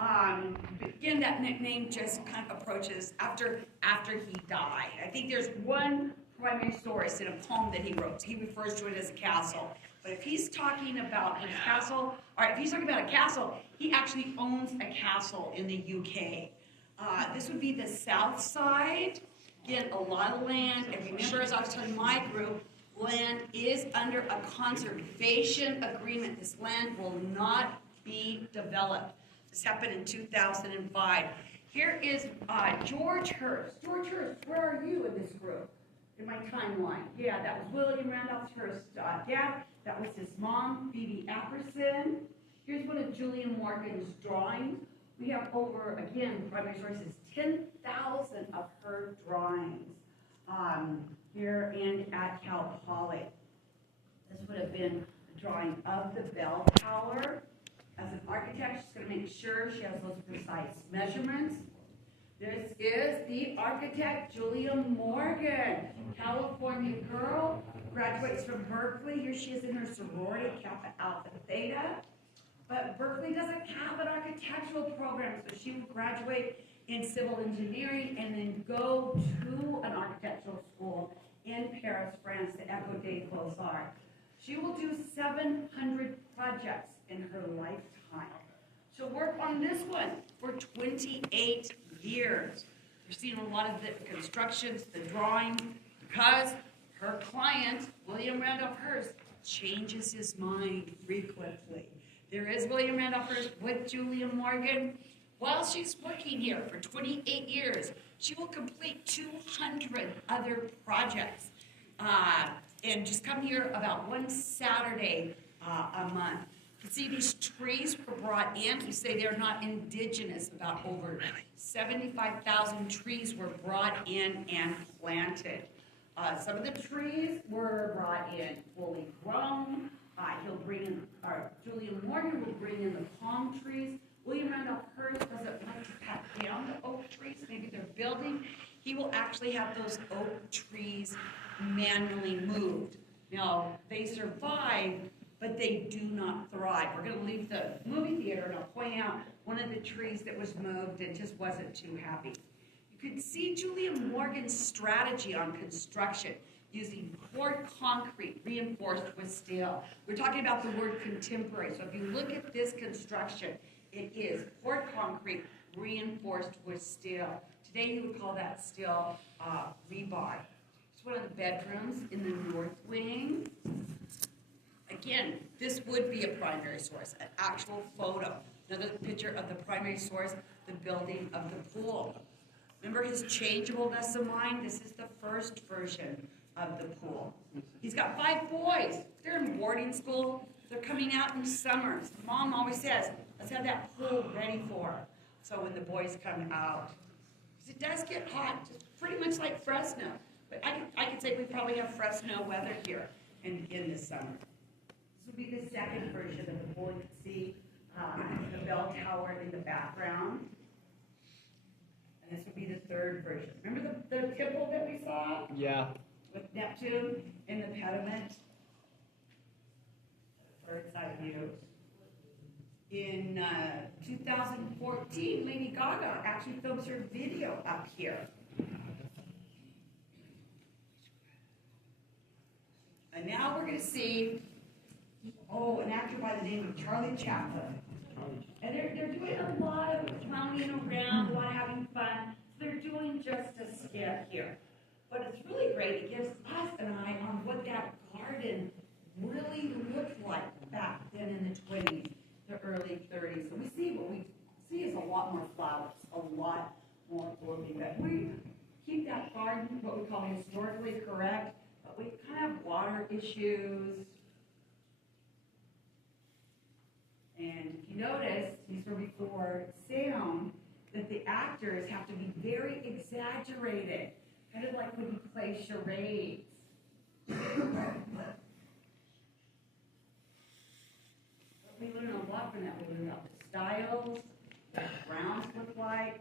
Again, that nickname just kind of approaches after he died. I think there's one primary source in a poem that he wrote. He refers to it as a castle. But if he's talking about his castle, or if he's talking about a castle, he actually owns a castle in the UK. This would be the south side. Again, a lot of land. And remember, as I was telling my group, land is under a conservation agreement. This land will not be developed. This happened in 2005. Here is George Hearst. George Hearst, where are you in this group? In my timeline. Yeah, that was William Randolph Hearst's dad. That was his mom, Phoebe Apperson. Here's one of Julia Morgan's drawings. We have over, again, primary sources, 10,000 of her drawings here and at Cal Poly. This would have been a drawing of the bell tower. As an architect, she's going to make sure she has those precise measurements. This is the architect, Julia Morgan, California girl, graduates from Berkeley. Here she is in her sorority, Kappa Alpha Theta. But Berkeley doesn't have an architectural program, so she will graduate in civil engineering and then go to an architectural school in Paris, France, the École des Beaux-Arts. She will do 700 projects in her lifetime. She'll work on this one for 28 years. You're seeing a lot of the constructions, the drawings, because her client, William Randolph Hearst, changes his mind frequently. There is William Randolph Hearst with Julia Morgan. While she's working here for 28 years, she will complete 200 other projects and just come here about one Saturday a month. You see, these trees were brought in. You say they're not indigenous. About over 75,000 trees were brought in and planted. Some of the trees were brought in fully grown. He'll bring in, Julian Morgan will bring in the palm trees. William Randolph Hearst doesn't like to cut down the oak trees. Maybe they're building. He will actually have those oak trees manually moved. Now, they survive, but they do not thrive. We're going to leave the movie theater, and I'll point out one of the trees that was moved and just wasn't too happy. You can see Julia Morgan's strategy on construction, using poured concrete reinforced with steel. We're talking about the word contemporary. So if you look at this construction, it is poured concrete reinforced with steel. Today you would call that steel rebar. It's one of the bedrooms in the north wing. Again, this would be a primary source, an actual photo. Another picture of the primary source, the building of the pool. Remember his changeableness of mind? This is the first version of the pool. He's got 5 boys. They're in boarding school. They're coming out in summers. Mom always says, let's have that pool ready for her. So when the boys come out, it does get hot, just pretty much like Fresno. But I could say we probably have Fresno weather here in this summer. This would be the second version of the pool. You can see the bell tower in the background. And this would be the third version. Remember the temple that we saw? Yeah. With Neptune in the pediment. Third side view. In 2014, Lady Gaga actually films her video up here. And now we're going to see, an actor by the name of Charlie Chaplin. And they're doing a lot of clowning around, a lot of having fun. So they're doing just a skit here. But it's really great. It gives us an eye on what that garden really looked like back then in the 20s, the early 30s. So we see what we see is a lot more flowers, a lot more blooming. But we keep that garden what we call historically correct, but we kind of have water issues. And if you notice, these were before sound, that the actors have to be very exaggerated, kind of like when you play charades. We learn a lot from that. We learn about the styles, what the grounds look like.